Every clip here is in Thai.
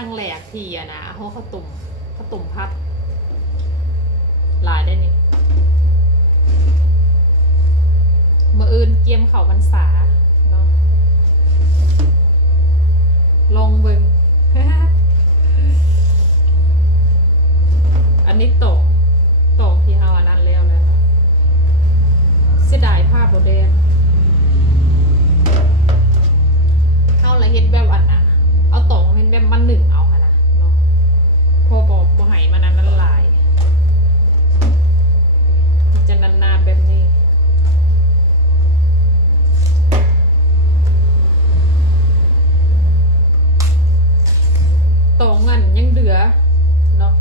ข้างแหลกทีอะนะเพราะข้าวตุ่มพัดหลายได้นี่เมื่ออื่นเกียมเขาพรรษาเนาะลองเบิ่ง อันนี้ตกที่เฮาอันนั้นแล้วนะเสียดายภาพโบเดนเฮาละเฮ็ดแบบอันน่ะเอาตกเป็นแบบมันหนึ่งเอาค่ะนะเนาะพอบอกบ่ให้มันนั้นหลายมันจะนานๆแบบนี้ตรงอันยังเดือเนาะ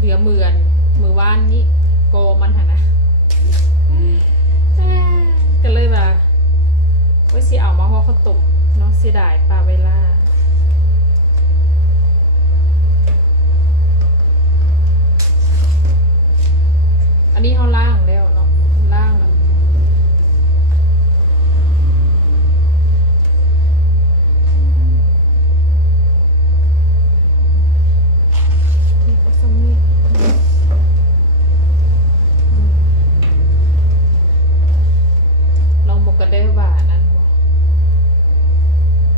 เดือมือว่านนี้โกมันหะนะก็เลยว่าไว้สิเอามาห่อข้าวต้มเนาะเสียดายปลาเวล่าอันนี้เขาล่างแล้วเนาะล่างแล้วก็ได้ว่านั่นบ่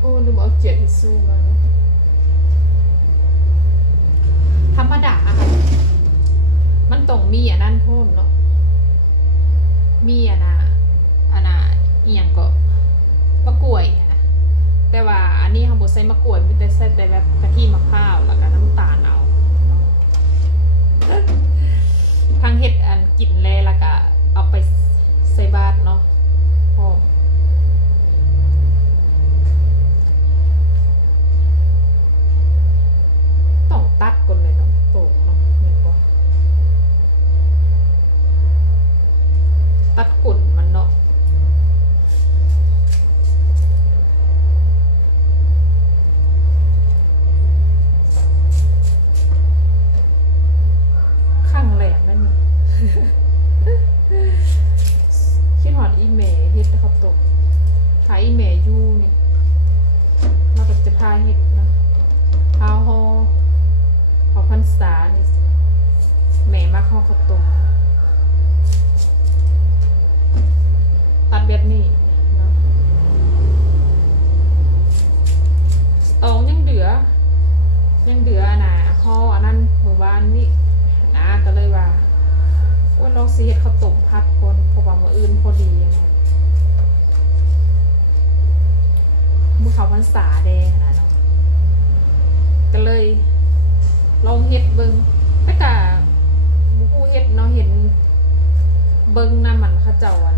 โอ้ลืมเอาเกียร์ทิชชู่มาธรรมดาค่ะมันต้องมีอันนั้นเพิ่มเนาะมีอันน่ะอีหยังก็มะกล้วยนะแต่ว่าอันนี้เขาบ่ใส่มะกล้วยมีแต่ใส่แต่แบบกะทิมะพร้าวแล้วก็น้ำตาลเอาทางเฮ็ดอันกินแล้วก็เอาไปใส่บาตรเนาะต้องตัดก่อนเลยเนาะโต่งเนาะเห็นบ่ตัดกุ่นมันเนาะข้างแหลมนั่นนี่ คิดหอดอีเมย์เฮ็ดข้าวต้มขายอีเมย์อยู่นี่เราก็จะพาเฮ็ดนะพาห่อพรรษานี่แม่มาห่อข้าวต้มตัดแบบนี้เนาะตองยังเดืออันน่ะห่ออันนั้นเมื่อวานนี้นะก็เลยว่าลองสิเฮ็ดข้าวต้มพัดคนเพราะว่ามื้ออื่นพอดีนะมื้อเข้าพรรษาแดงนะเนาะก็เลยลองเฮ็ดเบิ่งแต่ก็บ่ฮู้เฮ็ดเนาะเห็นเบิ่งนำมันเขาเจ้าอัน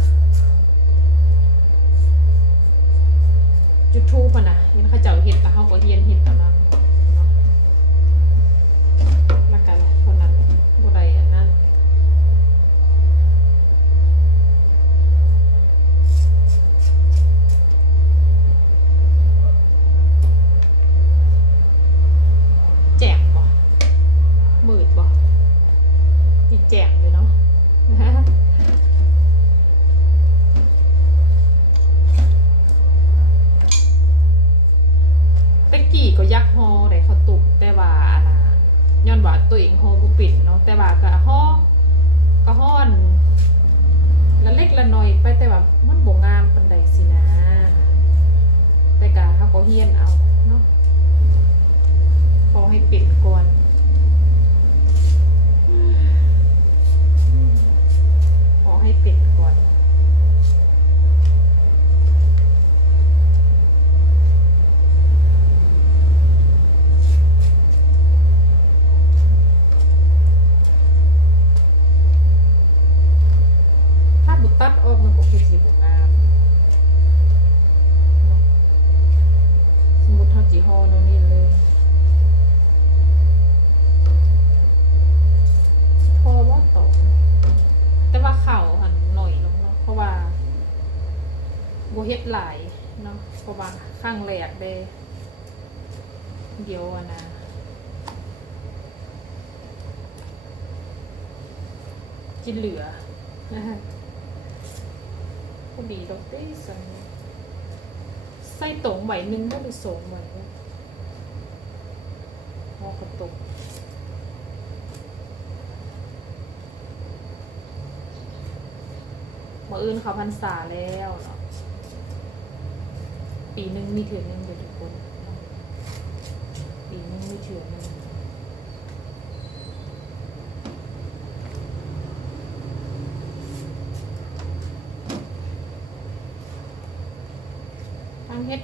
YouTube อ่ะนะเห็นเขาเจ้าเฮ็ดแล้วเฮาก็เรียนเฮ็ดเอานำเนาะแล้วก็คนนั้นบ่ได้อันนั้นแจกบ่มืดบ่อีแจกเลยเนาะตะกี้ก็ยักฮอได้ข้าวตุ่มแต่ว่านะย้อนว่าตัวเองฮอบ่เป็นเนาะแต่ว่าก็ฮ้อนละเล็กละน้อยไปแต่ว่ามันบ่งามปานใดสินะแต่ก็เฮาก็เฮียนเอาเนาะพอให้ปิดก่อนขอให้ปิดก่อนถ้าบุตัดออกมันก็คือสิบ่งามสมมุติเฮาสิห่อแนวนี้เลยพอบ่ตกแต่ว่าเข่าหันหน่อยลงเนาะเพราะว่าบ่เฮ็ดหลายเนาะเพราะว่าข้างแรกเด้เดี๋ยวอะนะกินเหลือพอดีดอกเต้ใส่ตรงไหวนึงก็ไปส่งไหว ข้าวต้มมื้ออื่นเขาพรรษาแล้วเนาะปีหนึ่งมีเถื่อนหนึ่งเดี๋ยวทุกคนปีหนึ่งมีเถื่อนหนึ่งทางเฮ็ด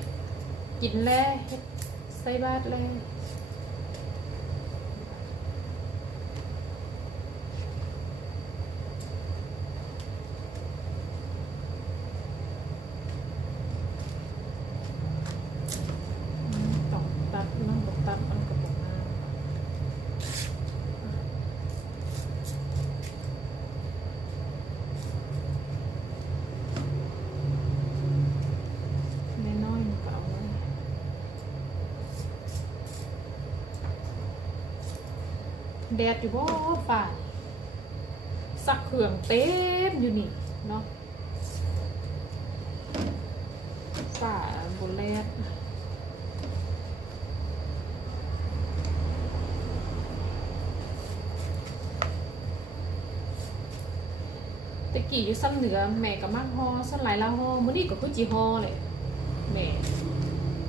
กินแล้วเฮ็ดใส่บาตรแล้วต้องตัดนั่งกับตัดมันกับบอกมาน้อยๆมันก็เอาไว้แดดอยู่บ่ฝ่ายสักเครื่องเต็มอยู่นี่เนาะฝ่าบนแลดตะกี้อยู่ซ้ำเหนือแม่กับมากฮอสลายละฮอมื้อนี้ก็คือจีฮอเลยแม่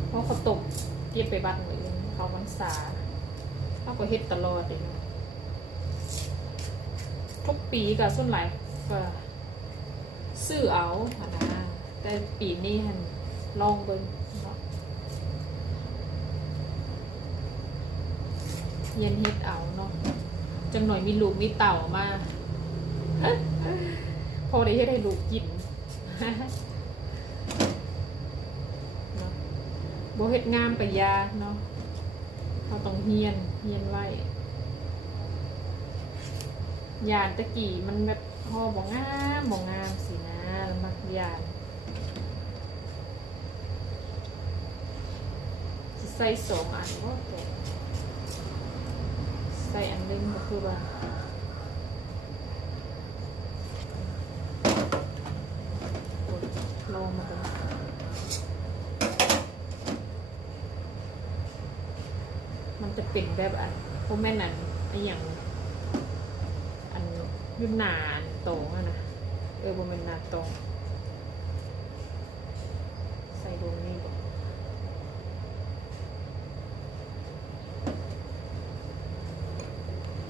เพราะเขาตกเก็บไปบ้านเหมือนเขาพรรษาเขาก็เฮ็ดตลอดเลยเนาะทุกปีก็ส่วนหลายก็ซื้อเอาค่ะนะแต่ปีนี้หันลองเบิ่งเนาะเย็นเฮ็ดเอาเนาะจังหน่อยมีลูกมีเต่ามาพอได้เฮ็ดให้ลูกกินเนาะบ่เฮ็ดงามไปยาเนาะเขาต้องเฮียนไว้ยานตะกี้มันแบบห่อบ่งามสินะมักยานสิใส่2 อันก็ตัวใส่อันนึงก็คือว่าลงมาตรงนี้มันจะเป็นแบบอันพวกแม่นั่นไอ้อย่างอันยุ่นหนาอันตรงอะนะบ่เป็นหนาตรงใส่ลงนี่บ่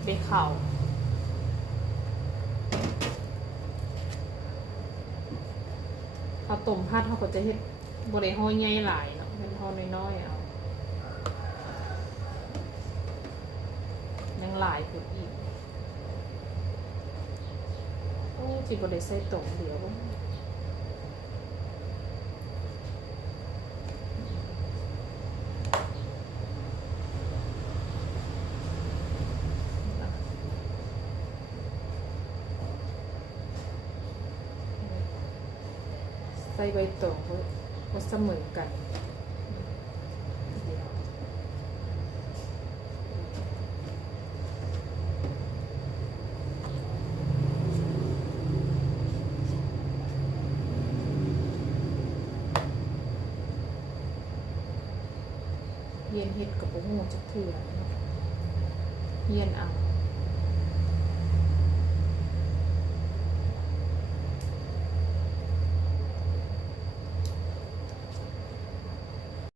เบข่าข้าวต้มผัดเขาก็จะเฮ็ดบ่ได้ห่อใหญ่หลายเนาะเป็นห่อน้อยๆเอายังหลายกว่าอีกโอ้จิบ่ได้ใส่ตรงเดียวบ่ใส่ใบตองก็เสมอกันเฮียนเฮ็ดกับโอ้โหจักเถื่อเนาะเฮียนเอา